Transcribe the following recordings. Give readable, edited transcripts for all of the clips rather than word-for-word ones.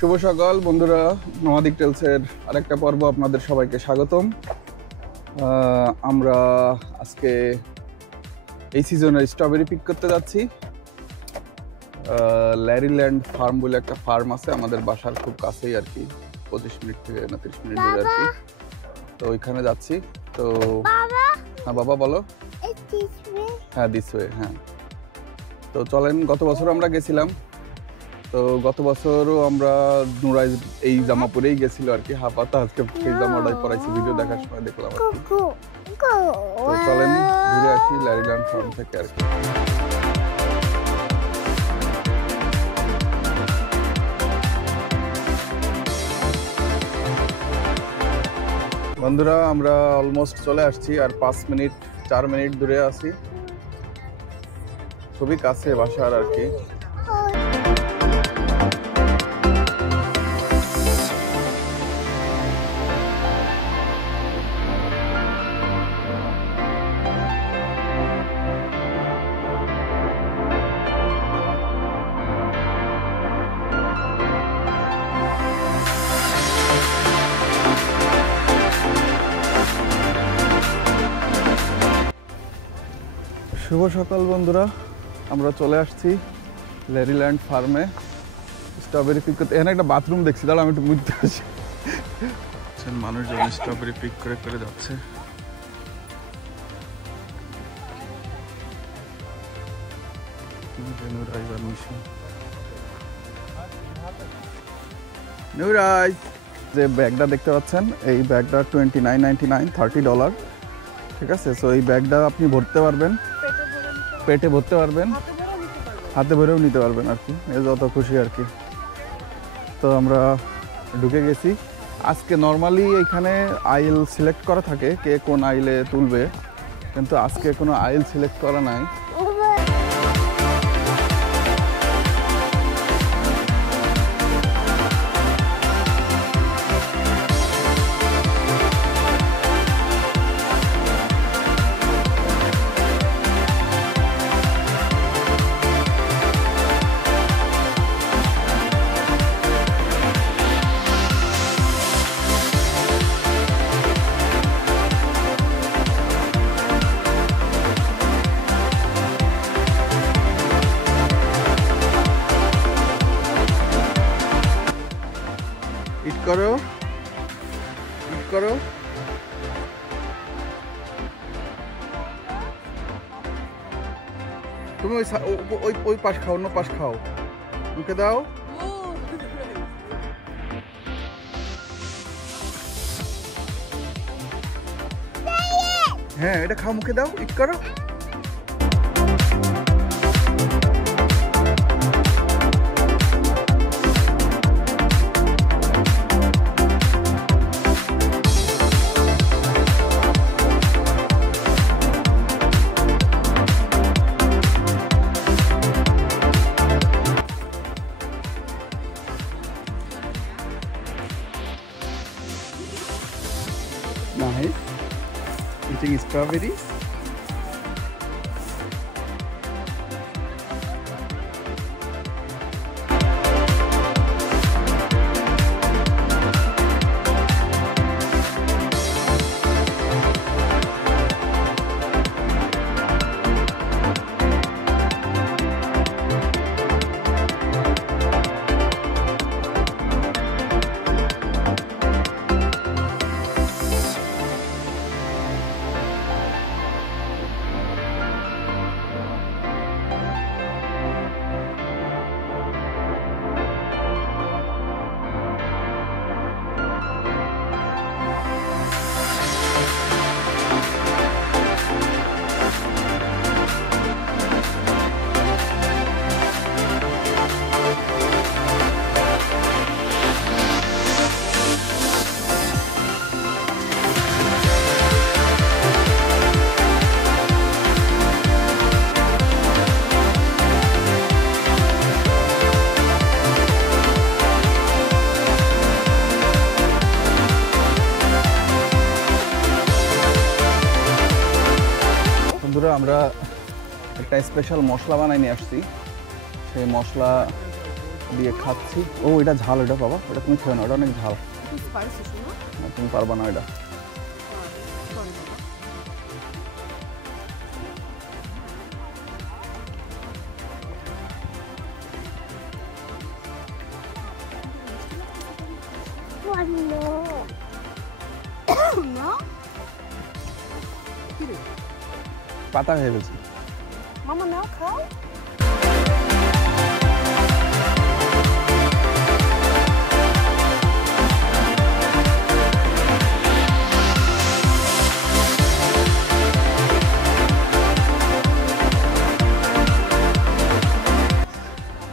শুভ সকাল বন্ধুরা, নোমাদিক টেলসের আরেকটা পর্ব আপনাদের সবাইকে স্বাগতম। আমরা আজকে এই সিজনের স্ট্রবেরি পিক করতে যাচ্ছি। ল্যারিল্যান্ড ফার্ম বলে একটা ফার্ম আছে আমাদের বাসার খুব কাছেই আর কি, 25 মিনিট থেকে না 30 মিনিট দূরে আর কি। তো ওইখানে যাচ্ছি। তো হ্যাঁ বাবা বলো। হ্যাঁ দিস ওয়ে, হ্যাঁ। তো চলেন, গত বছর আমরা গেছিলাম। তো গত বছরও আমরা নুরাইজ এই জামা পরেই গেছিল আর কি, হাফাতা। আজকে সেই জামাটাই পরাইছি, ভিডিও দেখার সময় দেখলাম আর কি। তো চলেন ঘুরে আসি ল্যারিল্যান্ড ফার্ম থেকে আর কি। বন্ধুরা আমরা অলমোস্ট চলে আসছি, আর 4 মিনিট দূরে আছি, খুবই কাছে বাসার আর কি। শুভ সকাল বন্ধুরা, আমরা চলে আসছি ল্যারিল্যান্ড ফার্মে স্ট্রবেরি পিক করতে। এখানে একটা বাথরুম দেখছি, দাঁড়া আমি একটু বুঝতে পারছি। মানুষজন স্ট্রবেরি পিক করে করে যাচ্ছে। যে ব্যাগটা দেখতে পাচ্ছেন, এই ব্যাগটা $29.99, $30, ঠিক আছে। সো এই ব্যাগটা আপনি ভরতে পারবেন, পেটে ভরতে পারবেন, হাতে ভরেও নিতে পারবেন আর কি, যত খুশি আর কি। তো আমরা ঢুকে গেছি। আজকে নর্মালি এখানে আইল সিলেক্ট করা থাকে কে কোন আইলে তুলবে, কিন্তু আজকে কোনো আইল সিলেক্ট করা নাই। করো করো তুমি ওই পাশ খাও, অন্য পাশ খাও, মুখে দাও। হ্যাঁ এটা খাও, মুখে দাও, ইট করো। Nice. Eating strawberries. বন্ধুরা আমরা একটা স্পেশাল মশলা বানাই নিয়ে আসছি। সেই মশলা দিয়ে খাচ্ছি। ও এটা ঝাল, এটা বাবা, এটা তুমি খেও না, ওটা অনেক ঝাল। তুমি পারবা না এটা। পাতা হয়ে গেছে মামা, নাও খাও।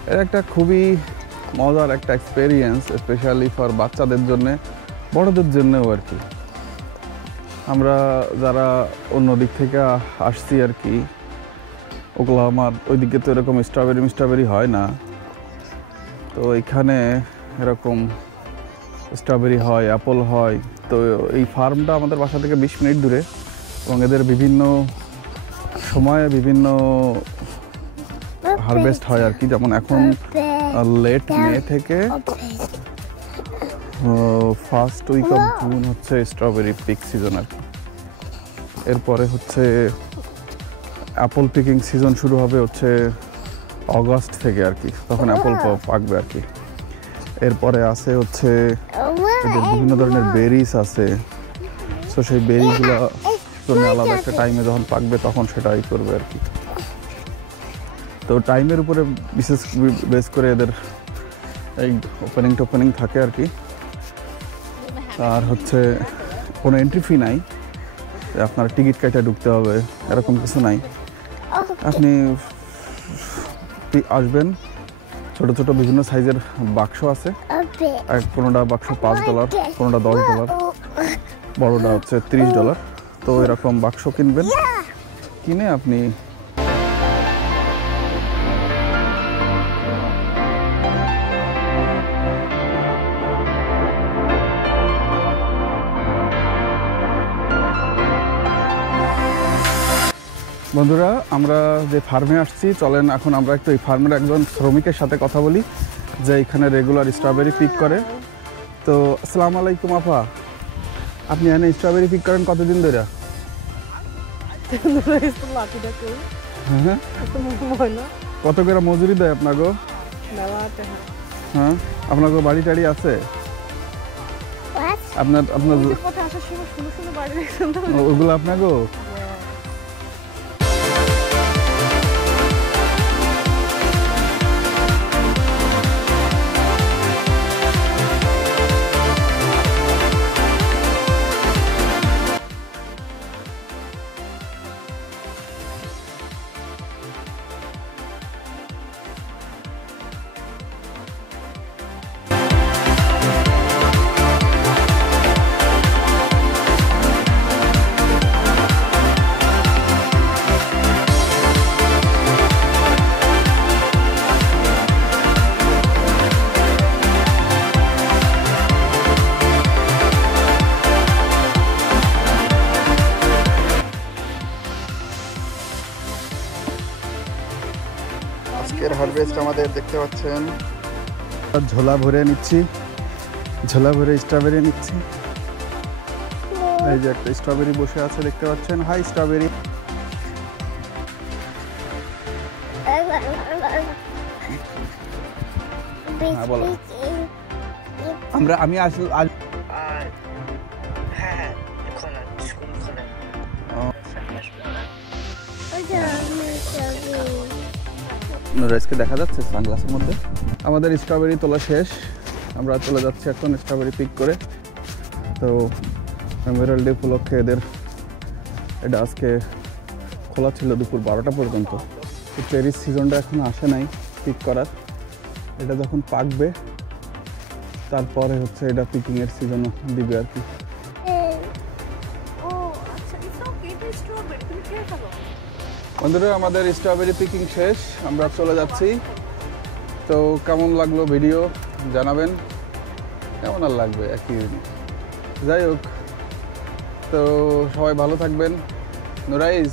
এটা একটা খুবই মজার একটা এক্সপেরিয়েন্স, স্পেশালি ফর বাচ্চাদের জন্য, বড়দের জন্যও আর কি। আমরা যারা অন্য দিক থেকে আসছি আর কি, ওকলাহোমার ওইদিকে তো এরকম স্ট্রবেরি হয় না, তো এখানে এরকম স্ট্রবেরি হয়, অ্যাপল হয়। তো এই ফার্মটা আমাদের বাসা থেকে 20 মিনিট দূরে, এবং এদের বিভিন্ন সময়ে বিভিন্ন হারভেস্ট হয় আর কি। যেমন এখন লেট মে থেকে ফার্স্ট উইক অফ জুন হচ্ছে স্ট্রবেরি পিক সিজন আর কি। এরপরে হচ্ছে অ্যাপল পিকিং সিজন শুরু হবে হচ্ছে অগস্ট থেকে আর কি, তখন অ্যাপল পাকবে আর কি। এরপরে আছে হচ্ছে এদের বিভিন্ন ধরনের বেরিজ আছে, তো সেই বেরিগুলো জন্য আলাদা একটা টাইমে যখন পাকবে তখন সেটাই করবে আর কি। তো টাইমের উপরে বিশেষ বেস করে এদের এই ওপেনিং থাকে আর কি। আর হচ্ছে কোনো এন্ট্রি ফি নাই, আপনার টিকিট কেটে ঢুকতে হবে এরকম কিছু নাই। আপনি আসবেন, ছোট ছোট বিভিন্ন সাইজের বাক্স আছে, কোনোটা বাক্স $5, কোনোটা $10, বড়টা হচ্ছে $30। তো এরকম বাক্স কিনবেন, কিনে আপনি বন্ধুরা আমরা যে ফার্মে আসছি, চলেন এখন আমরা একটু এই ফার্মের একজন শ্রমিকের সাথে কথা বলি যে এখানে রেগুলার স্ট্রবেরি পিক করে। তো আসসালামু আলাইকুম আপা, আপনি এখানে স্ট্রবেরি পিক করেন কতদিন ধরে? হ্যাঁ, কত করে মজুরি দেয় আপনাকে? হ্যাঁ, আপনাকে বাড়ি টাড়ি আছে? আপনার ওগুলো আপনাকে? আজকের হারভেস্ট আমাদের দেখতে পাচ্ছেন, ঝোলা ভরে নিচ্ছি, ঝোলা ভরে স্ট্রবেরি নিচ্ছি। এই যে একটা স্ট্রবেরি বসে আছে দেখতে পাচ্ছেন। Hi strawberry. হ্যাঁ বলো। আমি আসলে নুরাইজকে দেখা যাচ্ছে সানগ্লাসের মধ্যে। আমাদের স্ট্রবেরি তোলা শেষ, আমরা চলে যাচ্ছি এখন স্ট্রবেরি পিক করে। তো মেমোরিয়াল ডে উপলক্ষে এটা আজকে খোলা ছিল দুপুর 12টা পর্যন্ত। তো চেরির সিজনটা এখন আসে নাই পিক করার, এটা যখন পাকবে তারপরে হচ্ছে এটা পিকিংয়ের সিজনও দিবে আর কি। বন্ধুরা আমাদের স্ট্রবেরি পিকিং শেষ, আমরা চলে যাচ্ছি। তো কেমন লাগলো ভিডিও জানাবেন, কেমন আর লাগবে একই। যাই হোক, তো সবাই ভালো থাকবেন। নুরাইজ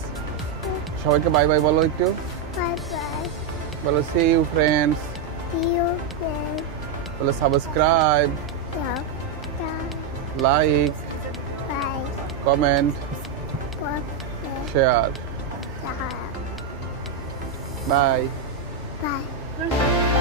সবাইকে বাই বাই বলো, একটু বলো। See you friends. তাহলে subscribe, like, comment, share. Bye. Bye.